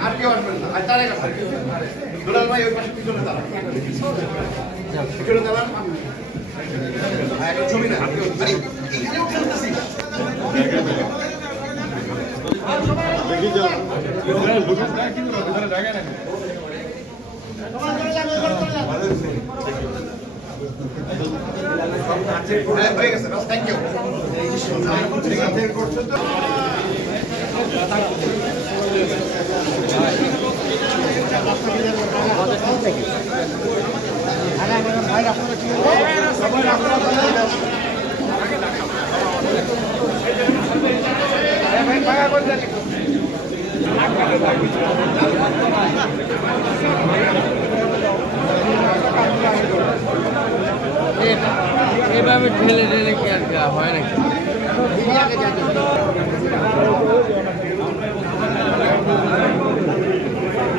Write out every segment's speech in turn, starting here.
আর কেউ আসবেন না আর আর কেউ আরে, হ্যাঁ, হয়ে গেছে বাস থ্যাংক ইউ এভাবে ঠেলে ঠেলে কি আর হয় নাকি?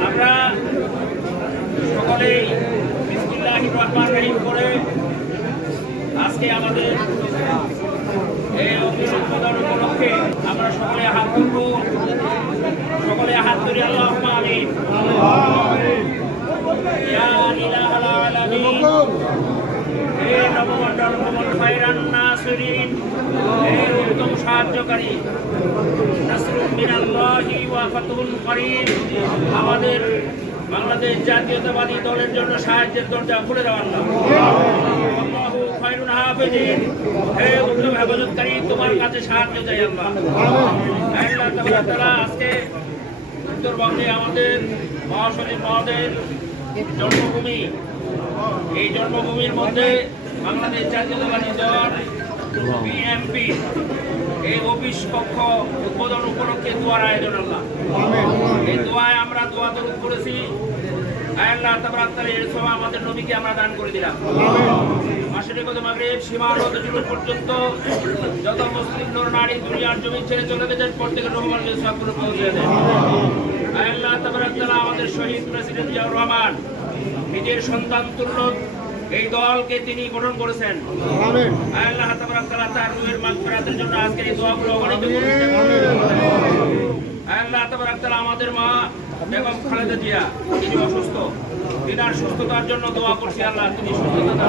আমরা সকলেই বিসমিল্লাহি রহমান রহিম করে আজকে আমাদের খায়রান নাসিরিন হে সাহায্যকারী। নাসরুম মিনাল্লাহি ওয়া ফাতহুন আমাদের বাংলাদেশ জাতীয়তাবাদী দলের জন্য সাহায্যের দরজা খুলে দেওয়া আল্লাহ আল্লাহু খায়রুন হাফিজিন। হে উত্তম হেফাজতকারী, তোমার কাছে সাহায্য চাই আল্লাহ। আজকে উত্তরবঙ্গে আমাদের মহাসচিব মহোদয়ের জন্মভূমি, এই জন্মভূমির মধ্যে বাংলাদেশ জাতীয়তাবাদী বিএমপি এই অফিস কক্ষ উদ্বোধন উপলক্ষে দোয়ার আয়োজন আল্লাহ। এই দোয়ায় আমরা দোয়া দরুদ করেছি। আল্লাহ এর আমাদের নবীকে আমরা দান করে দিলাম। পর্যন্ত যত মুসলিম নর নারী দুনিয়ার জমি ছেড়ে চলে গেছেন প্রত্যেকের রহমান সবগুলো পৌঁছে দেন। আল্লাহ আমাদের শহীদ প্রেসিডেন্ট জিয়াউর রহমান, নিজের সন্তান তুল্য এই দলকে তিনি গঠন করেছেন। আল্লাহ তাআলা তার রূহের মাগফিরাতের জন্য আজকে এই দোয়াগুলো অগণিত করেছেন। আয় আল্লাহ তাআলা আমাদের মা বেগম খালেদা জিয়া তিনি অসুস্থ। তিনার সুস্থতার জন্য দোয়া করছি আল্লাহ তিনি সুস্থতা।